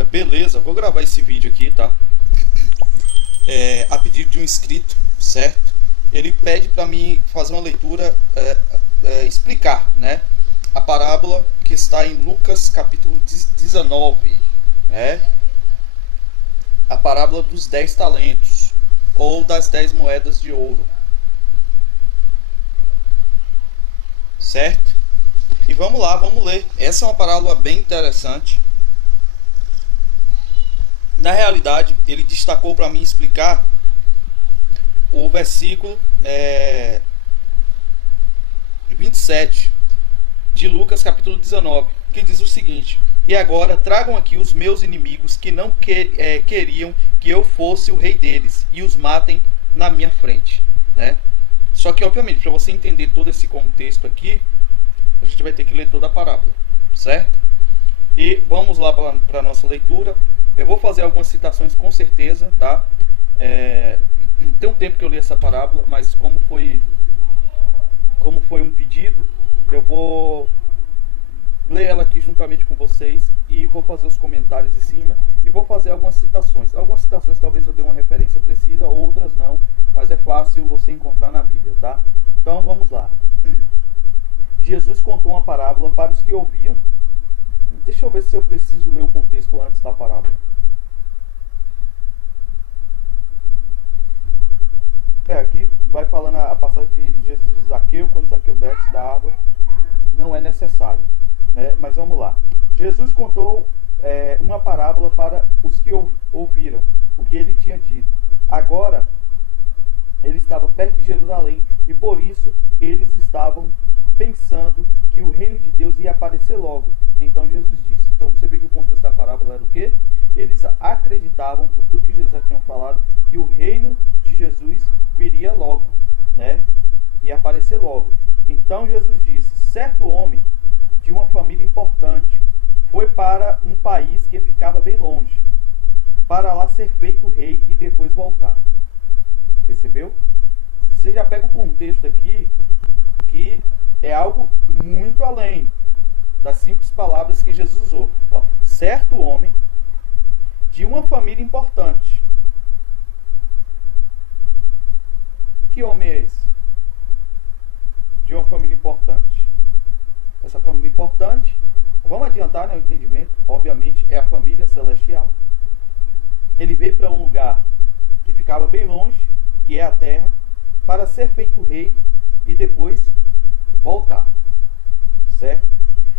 galera, beleza? Vou gravar esse vídeo aqui, tá? A pedido de um inscrito, certo? Ele pede para mim fazer uma leitura, explicar, né? A parábola que está em Lucas capítulo 19, né? A parábola dos 10 talentos, ou das 10 moedas de ouro, certo? E vamos lá, vamos ler. Essa é uma parábola bem interessante. Na realidade, ele destacou para mim explicar o versículo 27 de Lucas capítulo 19, que diz o seguinte: e agora tragam aqui os meus inimigos que não queriam que eu fosse o rei deles, e os matem na minha frente, né? Só que, obviamente, para você entender todo esse contexto aqui, a gente vai ter que ler toda a parábola, certo? E vamos lá para a nossa leitura. Eu vou fazer algumas citações com certeza, tá? Tem um tempo que eu li essa parábola, mas como foi um pedido, eu vou ler ela aqui juntamente com vocês e vou fazer os comentários em cima e vou fazer algumas citações. Algumas citações talvez eu dê uma referência precisa, outras não, mas é fácil você encontrar na Bíblia, tá? Então vamos lá. Jesus contou uma parábola para os que ouviam. Deixa eu ver se eu preciso ler o contexto antes da parábola. Aqui vai falando a passagem de Jesus e Zaqueu, quando Zaqueu desce da árvore. Não é necessário, né? Mas vamos lá. Jesus contou uma parábola para os que ouviram o que ele tinha dito. Agora, ele estava perto de Jerusalém e por isso eles estavam pensando que o reino de Deus ia aparecer logo. Então Jesus disse. Então você vê que o contexto da parábola era o quê? Eles acreditavam, por tudo que Jesus já tinha falado, que o reino de Jesus viria logo, né? Ia aparecer logo. Então Jesus disse: certo homem de uma família importante foi para um país que ficava bem longe, para lá ser feito rei e depois voltar. Percebeu? Você já pega o contexto aqui, que é algo muito além das simples palavras que Jesus usou. Ó, certo homem de uma família importante. Que homem é esse? De uma família importante. Essa família importante, vamos adiantar, né, o entendimento, obviamente, é a família celestial. Ele veio para um lugar que ficava bem longe, que é a terra, para ser feito rei e depois voltar. Certo?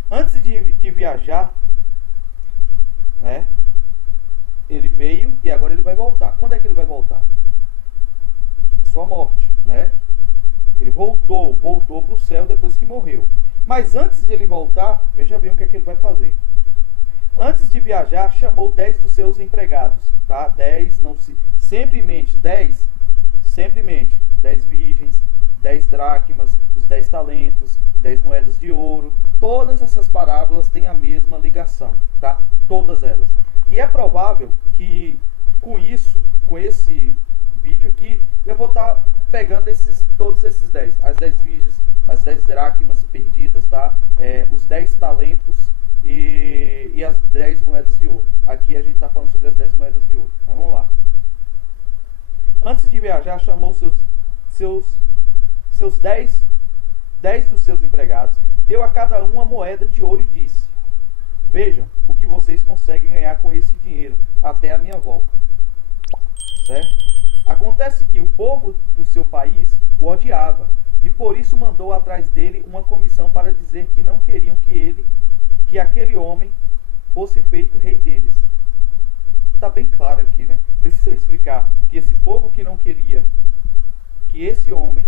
Antes de viajar, né, ele veio e agora ele vai voltar. Quando é que ele vai voltar? A sua morte, né? Ele voltou para o céu depois que morreu. Mas antes de ele voltar, veja bem o que é que ele vai fazer. Antes de viajar, chamou 10 dos seus empregados, tá? 10, não se sempre mente, 10, sempre mente, 10 virgens, 10 dracmas, os 10 talentos, 10 moedas de ouro. Todas essas parábolas têm a mesma ligação, tá? Todas elas. E é provável que com isso, com esse vídeo aqui, eu vou estar pegando todos esses 10. As 10 virgens, as 10 dracmas perdidas, tá? Os 10 talentos e as 10 moedas de ouro. Aqui a gente está falando sobre as 10 moedas de ouro. Então vamos lá. Antes de viajar, chamou seus 10 dos seus empregados, deu a cada um uma moeda de ouro e disse: vejam o que vocês conseguem ganhar com esse dinheiro até a minha volta. Certo? Acontece que o povo do seu país o odiava e por isso mandou atrás dele uma comissão para dizer que não queriam que aquele homem fosse feito rei deles. Está bem claro aqui, né? Precisa explicar que esse povo que não queria que esse homem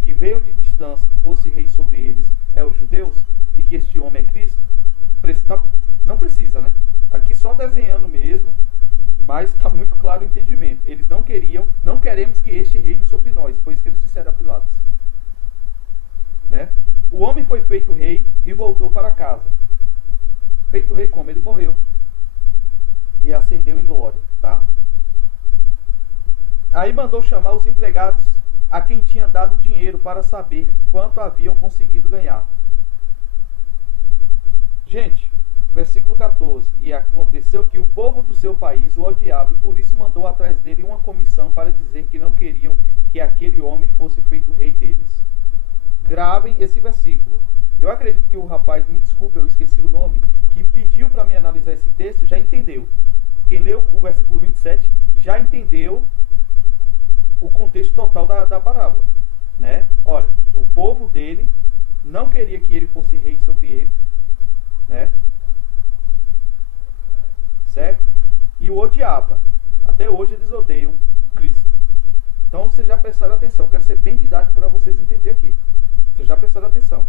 que veio de distância fosse rei sobre eles é os judeus e que este homem é Cristo? Não precisa, né? Aqui só desenhando mesmo, mas está muito claro o entendimento. Eles não queremos que este reine sobre nós, foi isso que eles disseram a Pilatos. Né? O homem foi feito rei e voltou para casa. Feito rei como? Ele morreu. E ascendeu em glória, tá? Aí mandou chamar os empregados a quem tinha dado dinheiro para saber quanto haviam conseguido ganhar. Gente, Versículo 14. E aconteceu que o povo do seu país o odiava, e por isso mandou atrás dele uma comissão para dizer que não queriam que aquele homem fosse feito rei deles. Gravem esse versículo. Eu acredito que o rapaz, me desculpe, eu esqueci o nome, que pediu para mim analisar esse texto, já entendeu. Quem leu o versículo 27 já entendeu o contexto total da parábola, né? Olha, o povo dele não queria que ele fosse rei sobre ele, né? Certo? E o odiava. Até hoje eles odeiam Cristo. Então vocês já prestaram atenção. Eu quero ser bem didático para vocês entenderem aqui. Vocês já prestaram atenção.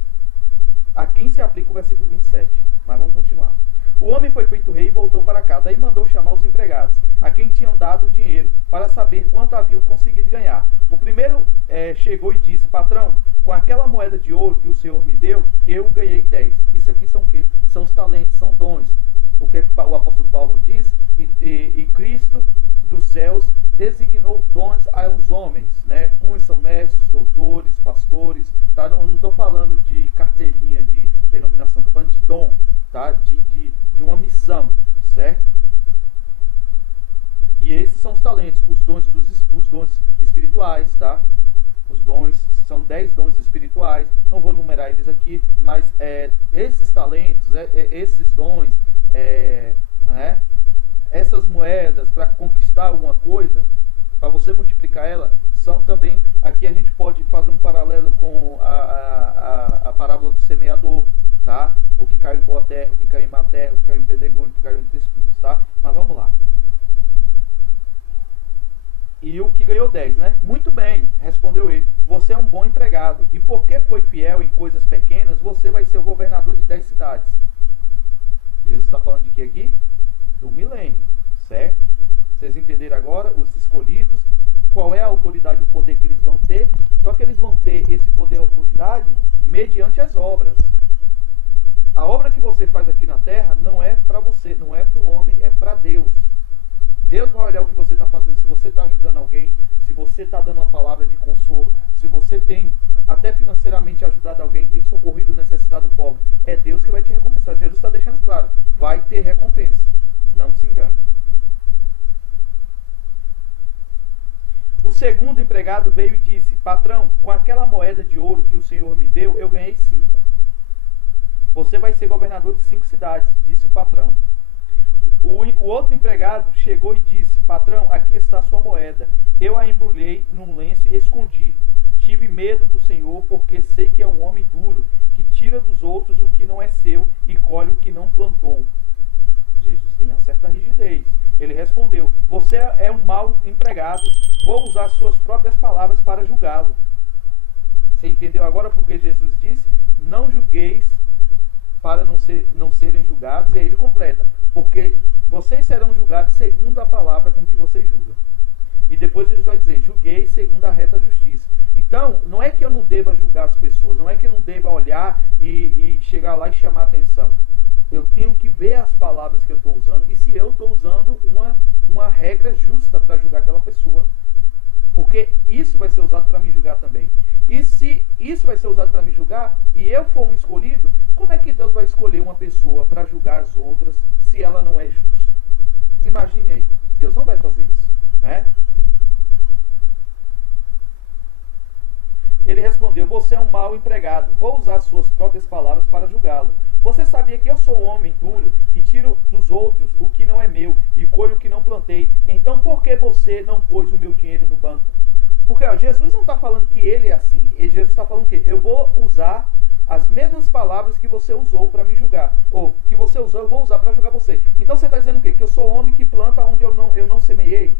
A quem se aplica o versículo 27. Mas vamos continuar. O homem foi feito rei e voltou para casa. Aí mandou chamar os empregados, a quem tinham dado dinheiro, para saber quanto haviam conseguido ganhar. O primeiro chegou e disse: patrão, com aquela moeda de ouro que o Senhor me deu, eu ganhei 10. Isso aqui são o quê? São os talentos, são dons. O que o apóstolo Paulo diz? E Cristo dos céus designou dons aos homens, né? Uns são mestres, doutores, pastores, tá? Não estou falando de carteirinha, de denominação, estou falando de dom, tá? De uma missão, certo? E esses são os talentos, os dons espirituais, tá? Os dons, são 10 dons espirituais, não vou numerar eles aqui, mas esses talentos, esses dons, né? Essas moedas para conquistar alguma coisa, para você multiplicar ela, são também, aqui a gente pode fazer um paralelo com a parábola do semeador, tá? O que caiu em boa terra, o que caiu em má terra, o que caiu em pedregulho, o que caiu em espinhos, tá? Mas vamos lá. E o que ganhou 10, né? Muito bem, respondeu ele. Você é um bom empregado. E porque foi fiel em coisas pequenas, você vai ser o governador de 10 cidades. Jesus está falando de quê aqui? Do milênio, certo? Vocês entenderam agora? Os escolhidos, qual é a autoridade, o poder que eles vão ter? Só que eles vão ter esse poder e autoridade mediante as obras. A obra que você faz aqui na terra não é para você, não é para o homem, é para Deus. Deus vai olhar o que você está fazendo, se você está ajudando alguém, se você está dando uma palavra de consolo, se você tem até financeiramente ajudado alguém, tem socorrido o necessitado pobre, é Deus que vai te recompensar. Jesus está deixando claro, vai ter recompensa. Não se engane. O segundo empregado veio e disse: patrão, com aquela moeda de ouro que o Senhor me deu, eu ganhei 5. Você vai ser governador de 5 cidades, disse o patrão. O outro empregado chegou e disse: patrão, aqui está a sua moeda. Eu a embrulhei num lenço e escondi. Tive medo do Senhor, porque sei que é um homem duro, que tira dos outros o que não é seu e colhe o que não plantou. Jesus tem uma certa rigidez. Ele respondeu: você é um mau empregado. Vou usar suas próprias palavras para julgá-lo. Você entendeu agora porque Jesus disse: não julgueis para não serem julgados? E aí ele completa: porque vocês serão julgados segundo a palavra com que vocês julgam. E depois Jesus vai dizer: julguei segundo a reta justiça. Então, não é que eu não deva julgar as pessoas, não é que eu não deva olhar e chegar lá e chamar atenção. Eu tenho que ver as palavras que eu estou usando e se eu estou usando uma regra justa para julgar aquela pessoa. Porque isso vai ser usado para me julgar também. E se isso vai ser usado para me julgar e eu for um escolhido, como é que Deus vai escolher uma pessoa para julgar as outras se ela não é justa? Imagine aí, Deus não vai fazer isso, né? Ele respondeu: você é um mau empregado. Vou usar suas próprias palavras para julgá-lo. Você sabia que eu sou um homem duro, que tiro dos outros o que não é meu e colho o que não plantei. Então por que você não pôs o meu dinheiro no banco? Porque Jesus não está falando que ele é assim. Jesus está falando que eu vou usar as mesmas palavras que você usou para me julgar. Ou que você usou, eu vou usar para julgar você. Então você está dizendo o quê? Que eu sou homem que planta onde eu não semeei?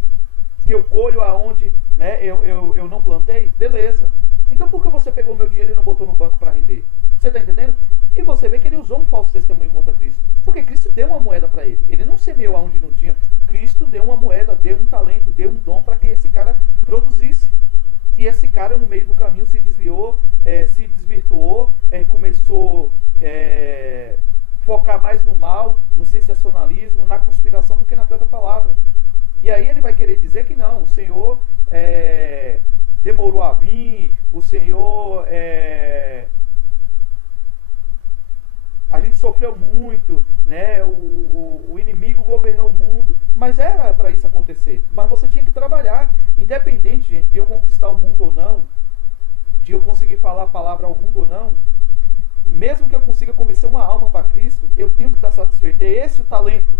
Que eu colho aonde, né, eu não plantei? Beleza. Então por que você pegou o meu dinheiro e não botou no banco para render? Você está entendendo? E você vê que ele usou um falso testemunho contra Cristo. Porque Cristo deu uma moeda para ele. Ele não semeou aonde não tinha. Cristo deu uma moeda, deu um talento, deu um dom para que esse cara produzisse. E esse cara, no meio do caminho, se desviou, se desvirtuou, começou a focar mais no mal, no sensacionalismo, na conspiração do que na própria palavra. E aí ele vai querer dizer que não, o Senhor demorou a vir, o Senhor a gente sofreu muito, né? O inimigo governou o mundo, mas era para isso acontecer. Mas você tinha que trabalhar, independente, gente, de eu conquistar o mundo ou não, de eu conseguir falar a palavra ao mundo ou não, mesmo que eu consiga convencer uma alma para Cristo, eu tenho que estar satisfeito. É esse o talento,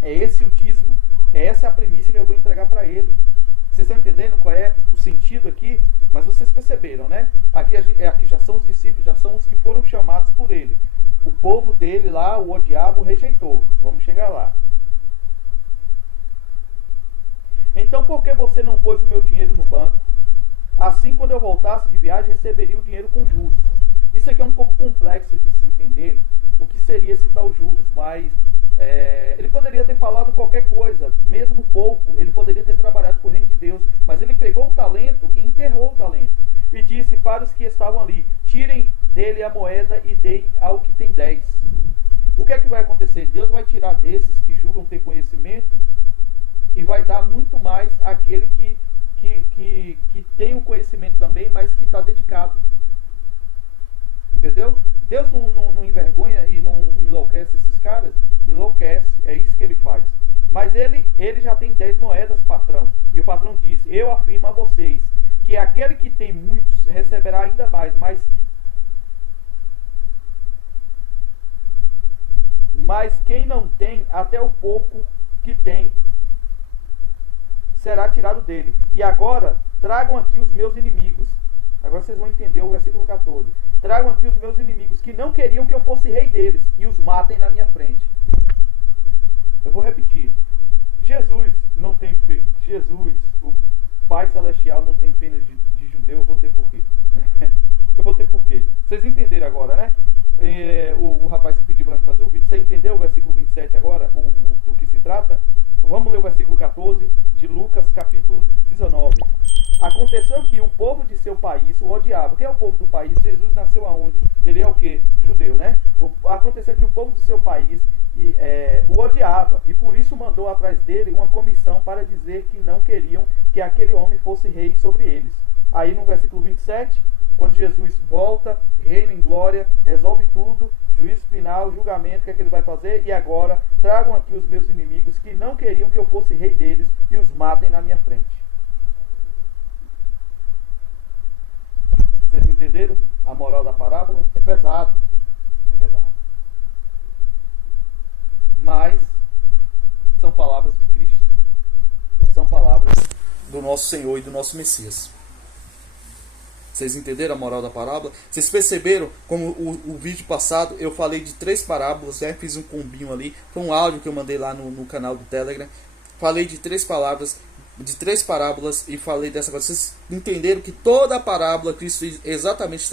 é esse o dízimo, é essa a premissa que eu vou entregar para ele. Vocês estão entendendo qual é o sentido aqui? Mas vocês perceberam, né? Aqui já são os discípulos, já são os que foram chamados por ele. O povo dele lá, o diabo, rejeitou. Vamos chegar lá. Então, por que você não pôs o meu dinheiro no banco? Assim, quando eu voltasse de viagem, receberia o dinheiro com juros. Isso aqui é um pouco complexo de se entender, o que seria esse tal juros, mas ele poderia ter falado qualquer coisa, mesmo pouco, ele poderia ter trabalhado por reino de Deus, mas ele pegou o talento e enterrou o talento. E disse para os que estavam ali, tirem dele a moeda e deem ao que tem 10. O que é que vai acontecer? Deus vai tirar desses que julgam ter conhecimento e vai dar muito mais àquele que tem o conhecimento também, mas que está dedicado. Entendeu? Deus não envergonha e não enlouquece esses caras? Enlouquece, é isso que ele faz. Mas ele já tem 10 moedas, patrão. E o patrão diz, eu afirmo a vocês, que aquele que tem muitos receberá ainda mais, mas quem não tem, até o pouco que tem, será tirado dele. E agora, tragam aqui os meus inimigos. Agora vocês vão entender o versículo 14. Tragam aqui os meus inimigos, que não queriam que eu fosse rei deles, e os matem na minha frente. Eu vou repetir. Jesus, o Pai Celestial não tem pena de judeu, eu vou ter porquê. Eu vou ter porquê. Vocês entenderam agora, né? O rapaz que pediu para mim fazer o vídeo, você entendeu o versículo 27 agora, do que se trata? Vamos ler o versículo 14 de Lucas, capítulo 19. Aconteceu que o povo de seu país o odiava. Quem é o povo do país? Jesus nasceu aonde? Ele é o quê? Judeu, né? Aconteceu que o povo do seu país o odiava, e por isso mandou atrás dele uma comissão para dizer que não queriam que aquele homem fosse rei sobre eles. Aí no versículo 27, quando Jesus volta, reina em glória, resolve tudo, juízo final, julgamento, o que é que ele vai fazer? E agora, tragam aqui os meus inimigos que não queriam que eu fosse rei deles e os matem na minha frente. Vocês entenderam a moral da parábola? É pesado. É pesado. Mas são palavras de Cristo. São palavras do nosso Senhor e do nosso Messias. Vocês entenderam a moral da parábola? Vocês perceberam como o vídeo passado eu falei de 3 parábolas, né? Fiz um combinho ali. Foi um áudio que eu mandei lá no canal do Telegram. Falei de 3 parábolas e falei dessa coisa. Vocês entenderam que toda a parábola Cristo exatamente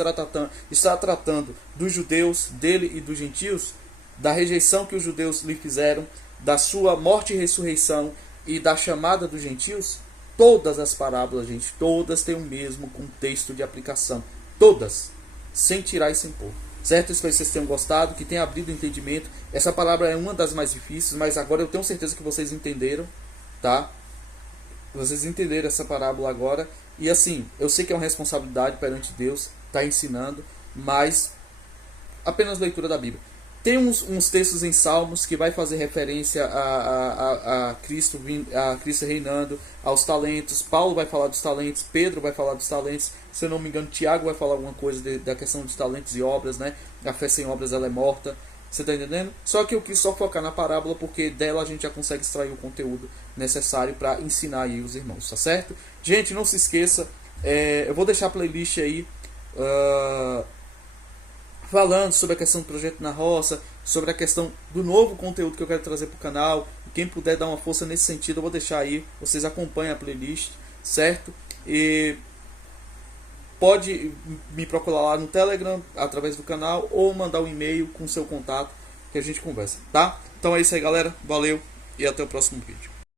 está tratando dos judeus, dele e dos gentios, da rejeição que os judeus lhe fizeram, da sua morte e ressurreição e da chamada dos gentios. Todas as parábolas, gente, todas têm o mesmo contexto de aplicação. Todas, sem tirar e sem pôr. Certo? Espero que vocês tenham gostado, que tenha abrido o entendimento. Essa palavra é uma das mais difíceis, mas agora eu tenho certeza que vocês entenderam, tá? Vocês entenderam essa parábola agora. E assim, eu sei que é uma responsabilidade perante Deus estar ensinando, mas apenas leitura da Bíblia. Tem uns textos em Salmos que vai fazer referência a Cristo reinando, aos talentos. Paulo vai falar dos talentos, Pedro vai falar dos talentos. Se eu não me engano, Tiago vai falar alguma coisa da questão dos talentos e obras, né? A fé sem obras ela é morta. Você está entendendo? Só que eu quis só focar na parábola porque dela a gente já consegue extrair o conteúdo necessário para ensinar aí os irmãos, tá certo? Gente, não se esqueça, eu vou deixar a playlist aí falando sobre a questão do Projeto na Roça, sobre a questão do novo conteúdo que eu quero trazer para o canal. Quem puder dar uma força nesse sentido, eu vou deixar aí. Vocês acompanham a playlist, certo? E pode me procurar lá no Telegram, através do canal, ou mandar um e-mail com seu contato, que a gente conversa, tá? Então é isso aí, galera. Valeu e até o próximo vídeo.